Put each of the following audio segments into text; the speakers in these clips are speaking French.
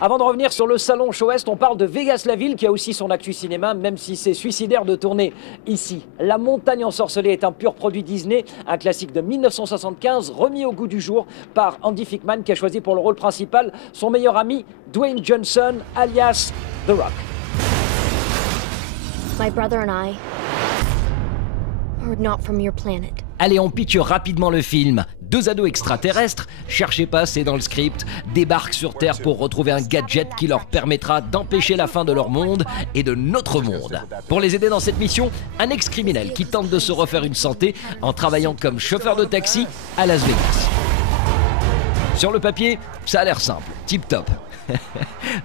Avant de revenir sur le salon Show West, on parle de Vegas la ville qui a aussi son actu cinéma, même si c'est suicidaire de tourner ici. La montagne ensorcelée est un pur produit Disney, un classique de 1975 remis au goût du jour par Andy Fickman qui a choisi pour le rôle principal son meilleur ami Dwayne Johnson alias The Rock. My brother and I are not from your planet. Allez, on pitch rapidement le film. Deux ados extraterrestres, cherchez pas, c'est dans le script, débarquent sur Terre pour retrouver un gadget qui leur permettra d'empêcher la fin de leur monde et de notre monde. Pour les aider dans cette mission, un ex-criminel qui tente de se refaire une santé en travaillant comme chauffeur de taxi à Las Vegas. Sur le papier, ça a l'air simple, tip-top.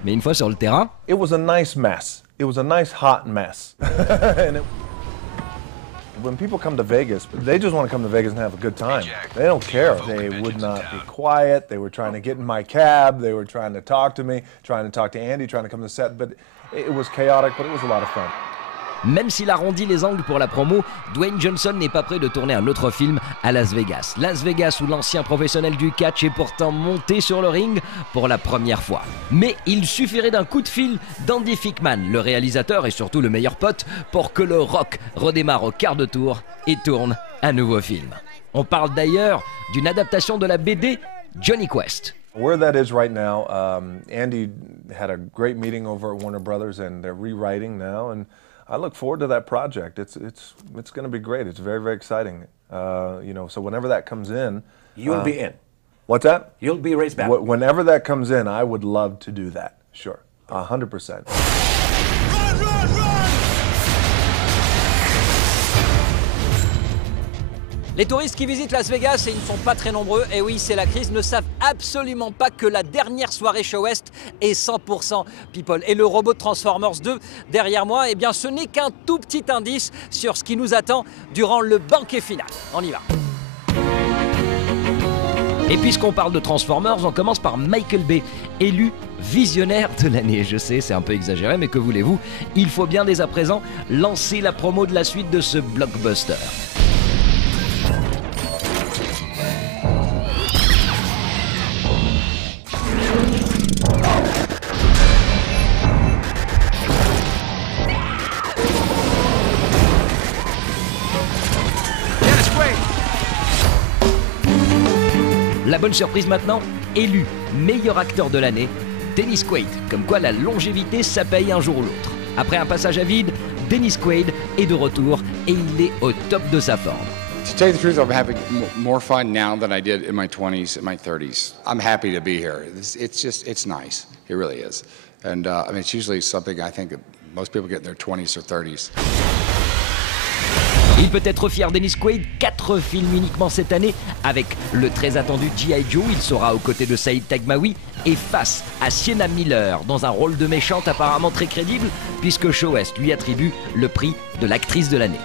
Mais une fois sur le terrain... It was a nice mess. It was a nice hot mess. When people come to Vegas, they just want to come to Vegas and have a good time. They don't care. They would not be quiet. They were trying to get in my cab. They were trying to talk to me, trying to talk to Andy, trying to come to the set. But it was chaotic, but it was a lot of fun. Même s'il arrondit les angles pour la promo, Dwayne Johnson n'est pas prêt de tourner un autre film à Las Vegas. Las Vegas où l'ancien professionnel du catch est pourtant monté sur le ring pour la première fois. Mais il suffirait d'un coup de fil d'Andy Fickman, le réalisateur et surtout le meilleur pote, pour que le Rock redémarre au quart de tour et tourne un nouveau film. On parle d'ailleurs d'une adaptation de la BD Johnny Quest. Where that is right now, Andy had a great meeting over at Warner Brothers and they're rewriting now, and I look forward to that project. It's going to be great. It's very, very exciting. So whenever that comes in, You'll be in. What's that? You'll be raised back. Whenever that comes in, I would love to do that. Sure, 100%. Les touristes qui visitent Las Vegas, et ils ne sont pas très nombreux, et oui, c'est la crise, ne savent absolument pas que la dernière soirée Show West est 100% people. Et le robot de Transformers 2 derrière moi, eh bien, ce n'est qu'un tout petit indice sur ce qui nous attend durant le banquet final. On y va. Et puisqu'on parle de Transformers, on commence par Michael Bay, élu visionnaire de l'année. Je sais, c'est un peu exagéré, mais que voulez-vous? Il faut bien dès à présent lancer la promo de la suite de ce blockbuster. La bonne surprise maintenant, élu meilleur acteur de l'année, Dennis Quaid. Comme quoi la longévité, ça paye un jour ou l'autre. Après un passage à vide, Dennis Quaid est de retour et il est au top de sa forme. To tell you the truth, I'm having more fun now than I did in my 20s and my 30s. I'm happy to be here. It's nice. It really is. And it's usually something I think that most people get in their 20s or 30s. Il peut être fier, Dennis Quaid, 4 films uniquement cette année, avec le très attendu G.I. Joe, il sera aux côtés de Saïd Taghmaoui, et face à Sienna Miller, dans un rôle de méchante apparemment très crédible, puisque Show West lui attribue le prix de l'actrice de l'année.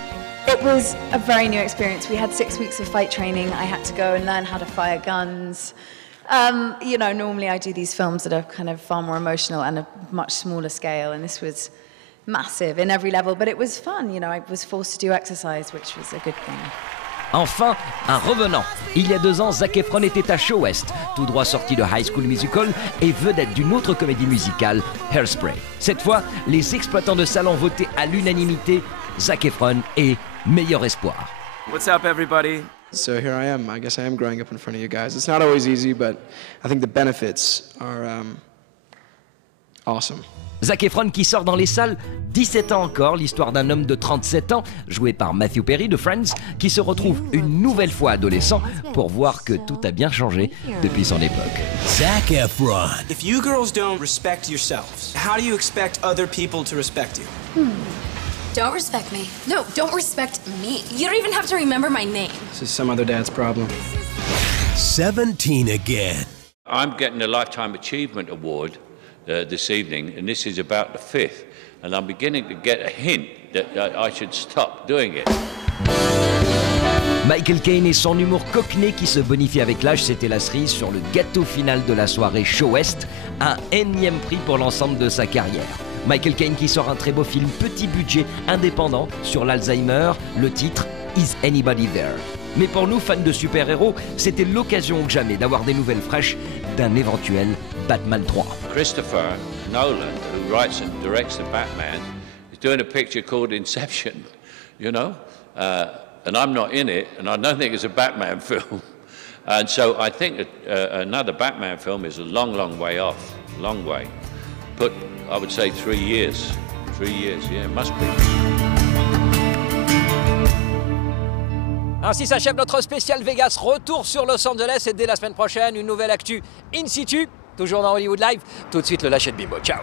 It was a very new experience. We had 6 weeks of fight training. I had to go and learn how to fire guns. Normally I do these films that are kind of far more emotional and a much smaller scale, and this was massive in every level, but it was fun. I was forced to do exercise, which was a good thing. Enfin, un revenant. Il y a 2 ans, Zac Efron était à Show West, tout droit sorti de High School Musical et vedette d'une autre comédie musicale, Hairspray. Cette fois, les exploitants de salles ont voté à l'unanimité Zac Efron est meilleur espoir. What's up, everybody? So here I am. I guess I am growing up in front of you guys. It's not always easy, but I think the benefits are awesome. Zac Efron qui sort dans les salles, 17 ans encore, l'histoire d'un homme de 37 ans, joué par Matthew Perry de Friends, qui se retrouve une nouvelle fois adolescent pour voir que tout a bien changé depuis son époque. Zac Efron. If you girls don't respect yourselves, how do you expect other people to respect you? Don't respect me. No, don't respect me. You don't even have to remember my name. This is some other dad's problem. 17 again. I'm getting a Lifetime Achievement Award this evening, and this is about the 5th, and I'm beginning to get a hint that I should stop doing it. Michael Caine et son humour cockney qui se bonifie avec l'âge, c'était la cerise sur le gâteau final de la soirée Show West, un énième prix pour l'ensemble de sa carrière. Michael Caine qui sort un très beau film petit budget indépendant sur l'Alzheimer, le titre Is Anybody There? Mais pour nous, fans de super-héros, c'était l'occasion que jamais d'avoir des nouvelles fraîches d'un éventuel Batman 3. Christopher Nolan, who writes and directs the Batman, is doing a picture called Inception, you know? And I'm not in it, and I don't think it's a Batman film. And so I think another Batman film is a long, long way off, long way. But I would say 3 years. 3 years, yeah, it must be. Ainsi s'achève notre spécial Vegas. Retour sur Los Angeles et dès la semaine prochaine, une nouvelle actu in situ, toujours dans Hollywood Live. Tout de suite, le lâcher de Bimbo. Ciao.